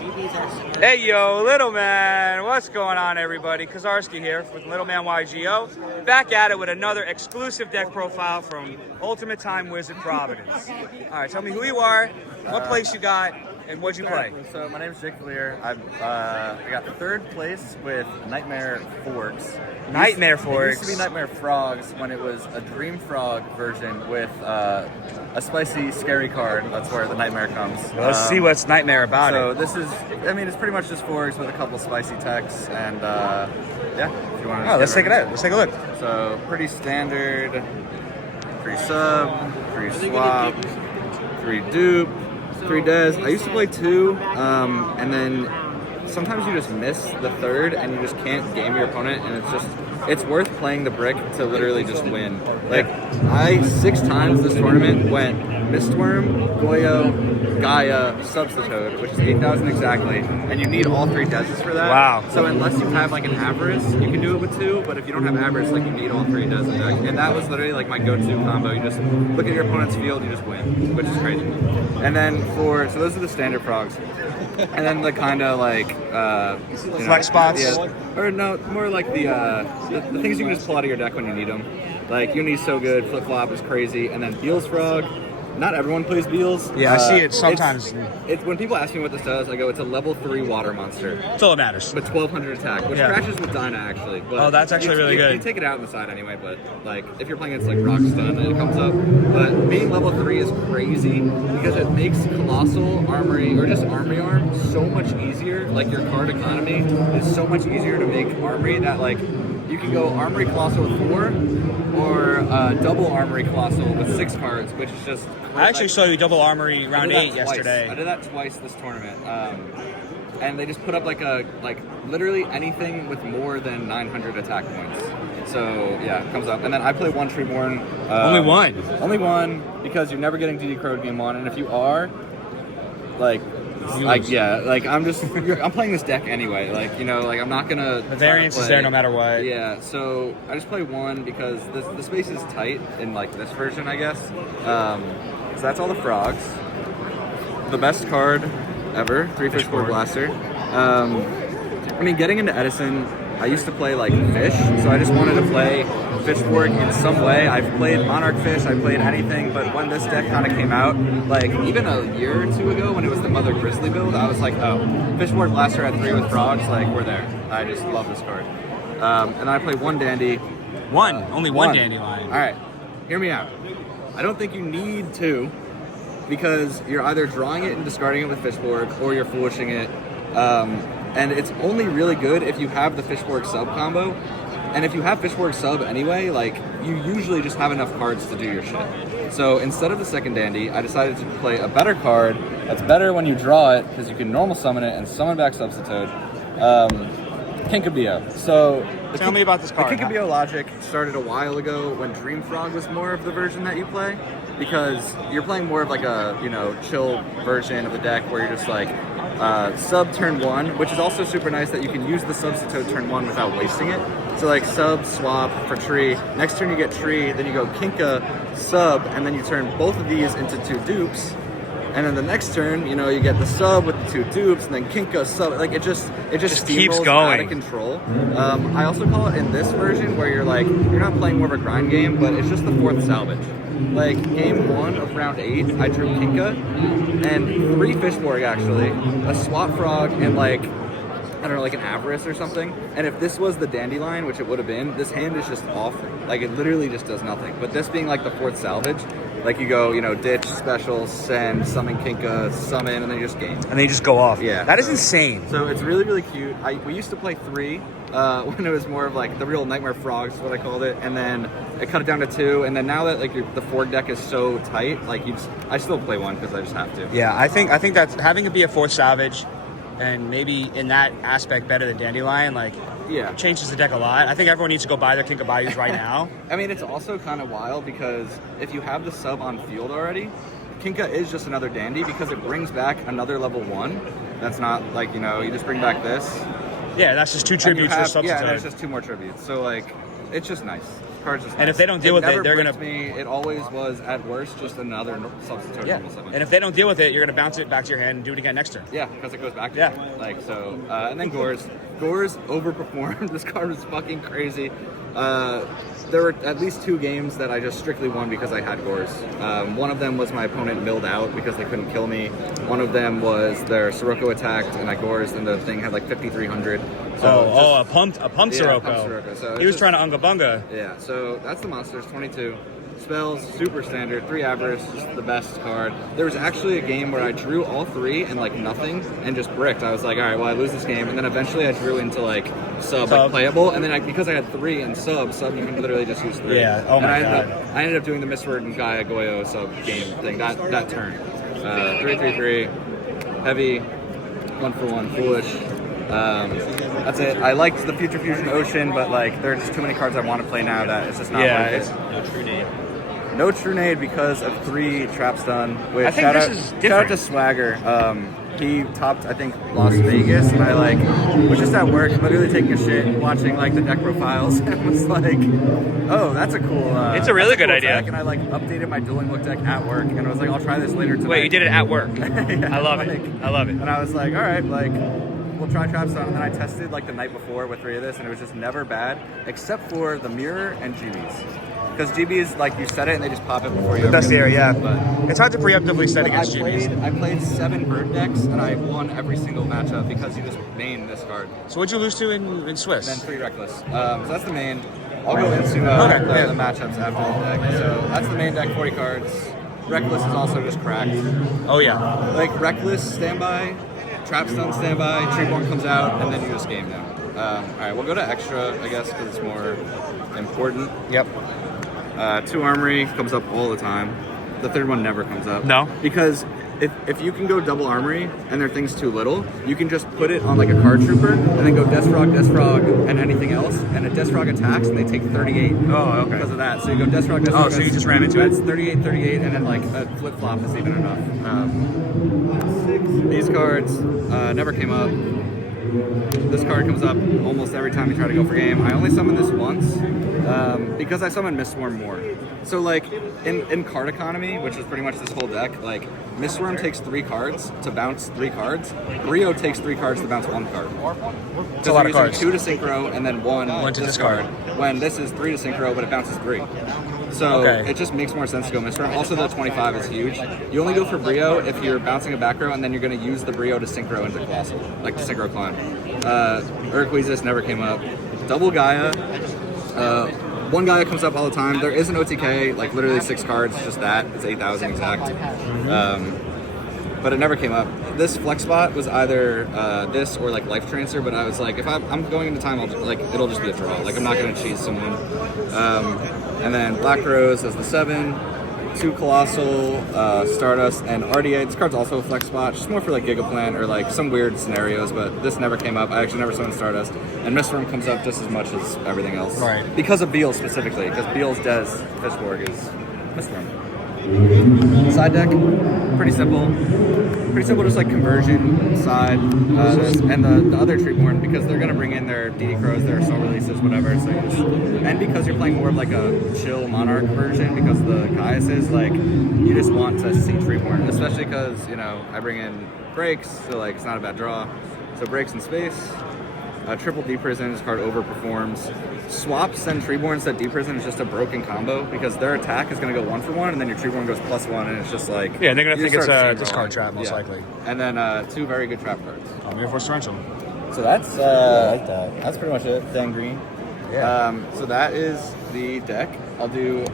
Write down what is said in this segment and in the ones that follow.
Hey yo, Little Man, what's going on everybody? Kazarski here with Little Man YGO. Back at it with another exclusive deck profile from Ultimate Time Wizard Providence. Alright, tell me who you are, what place you got, and what'd you play? So my name is Valliere. I got third place with Nightmare Forks. Nightmare Forks? It used to be Nightmare Frogs when it was a Dream Frog version with a spicy, scary card. That's where the Nightmare comes. Well, let's see what's Nightmare about so it. So this is, I mean, it's pretty much just Forks with a couple spicy techs, and yeah, if you want to. Oh, let's take it out. Let's take a look. So pretty standard, 3 sub, 3 swap, 3 dupe, 3 des. I used to play 2, and then sometimes you just miss the third and you just can't game your opponent, and it's worth playing the brick to literally just win. Like, I 6 times this tournament went Mistworm, Goyo, Gaia, Substitute, which is 8,000 exactly, and you need all 3 deses for that. Wow. So unless you have like an Avarice, you can do it with 2, but if you don't have Avarice, like, you need all 3 des in deck. And that was literally like my go-to combo. You just look at your opponent's field, you just win, which is crazy. And then so those are the standard frogs. And then the kind of like flex spots, yeah, or no, more like the things you can just pull out of your deck when you need them. Like Uni's so good, flip flop is crazy, and then Beals Frog. Not everyone plays Beals. Yeah, I see it sometimes. It's when people ask me what this does, I go, it's a level 3 water monster. That's all that matters. But 1200 attack, which crashes with Dyna actually. But oh, that's actually really good. You take it out on the side anyway, but like if you're playing against like Rock Stun and it comes up. But being level 3 is crazy because it makes Colossal, Armory, or just Armory Arm so much easier. Like your card economy is so much easier to make Armory that like you can go Armory Colossal with 4 or double Armory Colossal with 6 cards, which is just... I actually saw you double Armory round 8 yesterday. I did that twice this tournament. And they just put up like literally anything with more than 900 attack points. So yeah, it comes up. And then I play 1 Treeborn. Only one? Only 1, because you're never getting DD Crowed game 1, and if you are, like I'm playing this deck anyway. Like, you know, like I'm not gonna. The variance is there no matter what. Yeah, so I just play 1 because the space is tight in like this version, I guess. So that's all the frogs. The best card ever, 3 Fishboard Blaster. I mean, getting into Edison, I used to play like Fish, so I just wanted to play Fishborg in some way. I've played Monarch Fish, I played anything, but when this deck kind of came out, like even a year or 2 ago when it was the Mother Grizzly build, I was like, oh, Fishborg Blaster at 3 with frogs, like we're there. I just love this card. And then I play 1 Dandy. Only one Dandelion. All right, hear me out. I don't think you need 2 because you're either drawing it and discarding it with Fishborg or you're foolishing it. And it's only really good if you have the Fishborg sub combo. And if you have Fishborg sub anyway, like, you usually just have enough cards to do your shit. So instead of the second Dandy, I decided to play a better card that's better when you draw it, because you can normal summon it and summon back Substitute. Kinkabio. So tell me about this card. The Kinkabio logic started a while ago when Dream Frog was more of the version that you play, because you're playing more of like a, you know, chill version of the deck where you're just like sub turn 1, which is also super nice that you can use the Substitute turn 1 without wasting it. So like sub, swap for tree. Next turn you get tree, then you go Kinka, sub, and then you turn both of these into 2 dupes. And then the next turn, you know, you get the sub with the 2 dupes, and then Kinka sub. Like it just keeps steamrolls going out of control. I also call it in this version where you're like, you're not playing more of a grind game, but it's just the 4th salvage. Like game 1 of round 8, I drew Kinka and 3 Fishborg actually, a swap frog, and like, I don't know, like an Avarice or something. And if this was the Dandelion, which it would have been, this hand is just awful. Like it literally just does nothing. But this being like the 4th salvage, like you go, you know, ditch, special, send, summon Kinka, summon, and then you just game. And they just go off. Yeah. That is insane. So it's really, really cute. We used to play 3 when it was more of like the real Nightmare Frogs is what I called it. And then I cut it down to 2. And then now that like the Fork deck is so tight, like I still play 1 because I just have to. Yeah, I think that having it be a 4th salvage and maybe in that aspect better than Dandelion, like, yeah, changes the deck a lot. I think everyone needs to go buy their Kinkabayus right now. I mean, it's also kind of wild because if you have the sub on field already, Kinka is just another Dandy because it brings back another level 1. That's not like, you know, you just bring back this. Yeah, that's just 2 tributes for Substitute. Yeah, and it's just 2 more tributes. So like, it's just nice. Card's just And nice. if they don't deal with it, never they're gonna. bricked me. It always was at worst just another substitute Yeah. normal 7. And if they don't deal with it, you're gonna bounce it back to your hand and do it again next turn. Yeah, because it goes back to Yeah. you. Like, so, and then Gores. Gores overperformed. This card was fucking crazy. There were at least 2 games that I just strictly won because I had Gores. One of them was my opponent milled out because they couldn't kill me. One of them was their Sirocco attacked and I Gores and the thing had like 5,300. So a pumped Sirocco. So he was trying to unga bunga. Yeah, so that's the monsters, 22. Spells, super standard, 3 avarice, just the best card. There was actually a game where I drew all 3 and like nothing and just bricked. I was like, all right, well I lose this game, and then eventually I drew into like sub. Like playable, and then because I had 3 and sub you can literally just use 3. Yeah. Oh my god. I ended up doing the Mistword and Gaia Goyo sub game thing that turn. 3/3/3, heavy, 1/1, foolish. That's it. I liked the Future Fusion Ocean, but like there are just too many cards I want to play now that it's just not worth it. No true nade. No True Nade because of 3 traps done. Which I think this is different. Shout out to Swagger. He topped, I think, Las Vegas, and I like was just at work, literally taking a shit, watching like the deck profiles, and was like, "Oh, that's a cool." It's a really good cool idea. deck. And I like updated my dueling book deck at work, and I was like, "I'll try this later tonight." Wait, you did it at work? Yeah, I love it. I love it. And I was like, "All right, like." We'll try Trapstone, and then I tested like the night before with 3 of this, and it was just never bad, except for the mirror and GBs. Because GBs, like you set it and they just pop it before you. Best area, yeah. But it's hard to preemptively set against GBs. I played 7 bird decks, and I won every single matchup because you just main this card. So what'd you lose to in Swiss? And then 3 reckless. So that's the main. I'll go into the matchups after the deck. So that's the main deck, 40 cards. Reckless is also just cracked. Oh yeah. Like Reckless standby. Trapstone standby, Treeborn comes out, and then you just game now. Alright, we'll go to extra, I guess, because it's more important. Yep. 2 armory comes up all the time. The 3rd one never comes up. No? Because if you can go double armory and their thing's too little, you can just put it on like a card trooper and then go Deathfrog, and anything else, and a Deathfrog attacks and they take 38. Oh, okay. Because of that. So you go Deathfrog. Oh, so you just ram into it? That's 38, and then like a flip-flop is even enough. These cards never came up. This card comes up almost every time you try to go for game. I only summon this once because I summon Mistworm more. So like in card economy, which is pretty much this whole deck, like Mistworm takes 3 cards to bounce 3 cards. Brio takes 3 cards to bounce 1 card. It's a lot of cards. 2 to synchro and then 1 to discard. When this is 3 to synchro, but it bounces 3. So it just makes more sense to go Mistworm. Also, the 25 is huge. You only go for Brio if you're bouncing a back row, and then you're going to use the Brio to synchro into Colossal, like to synchro climb. Urquizis never came up. Double Gaia. 1 Gaia comes up all the time. There is an OTK, like literally 6 cards, just that. It's 8,000 exact. But it never came up. This flex spot was either this or like Life Transfer, but I was like, if I'm going into time, it'll just be a draw. Like I'm not going to cheese someone. And then Black Rose as the 7, 2 Colossal, Stardust, and RDA. This card's also a flex spot, just more for like Gigaplant or like some weird scenarios, but this never came up. I actually never summoned Stardust. And Mistworm comes up just as much as everything else. Right. Because of Beal specifically, because Beal's Fishborg is Mistworm. Side deck, pretty simple. Pretty simple, just like conversion, side, and the other Treeborn, because they're going to bring in their DD Crows, their soul releases, whatever. So and because you're playing more of like a chill Monarch version, because the Caius is like, you just want to see Treeborn, especially because, you know, I bring in breaks, so like it's not a bad draw. So breaks in space. Triple D Prison, this card overperforms. Swaps and Treeborns that D Prison is just a broken combo because their attack is going to go 1 for 1, and then your Treeborn goes +1, and it's just like they're going to think it's a discard trap most likely. And then 2 very good trap cards. Mirror Force Torrential. So that's I like that. That's pretty much it. Dan Green. Yeah. So that is the deck. I'll do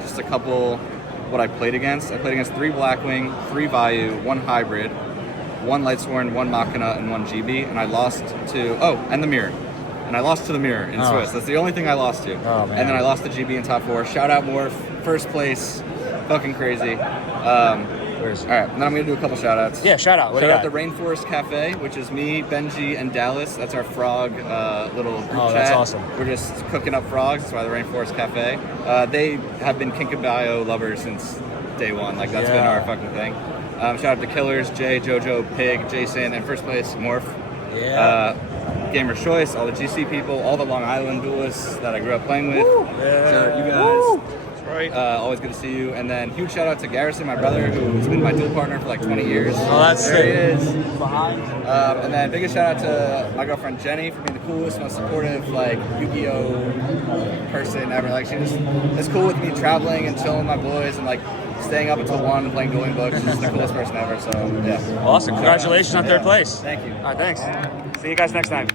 just a couple what I played against. I played against 3 Blackwing, 3 Vayu, 1 Hybrid, 1 Lightsworn, 1 Machina, and 1 GB, and I lost to and the Mirror. And I lost to the Mirror in Swiss. That's the only thing I lost to. Oh, man. And then I lost to GB in top 4. Shout out Morph, first place, fucking crazy. All right, and then I'm gonna do a couple shout outs. Yeah, shout out. Shout out the Rainforest Cafe, which is me, Benji, and Dallas. That's our frog little group chat. Oh, that's awesome. We're just cooking up frogs. That's why the Rainforest Cafe. They have been Kinkabio lovers since day 1. Like that's been our fucking thing. Shout out to Killers, Jay, Jojo, Pig, Jason, and first place Morph. Yeah. Gamer's Choice, all the GC people, all the Long Island duelists that I grew up playing with. Yeah. So you guys. Right. Always good to see you. And then huge shout out to Garrison, my brother, who's been my dual partner for like 20 years. Oh, that's there sick. he is. And then biggest shout out to my girlfriend Jenny for being the coolest, most supportive, like Yu-Gi-Oh person ever. Like she just is cool with me traveling and chilling with my boys and like staying up until 1 and playing dueling books. She's just the coolest person ever. So yeah. Awesome. Congratulations on third place. Thank you. All right, thanks. See you guys next time.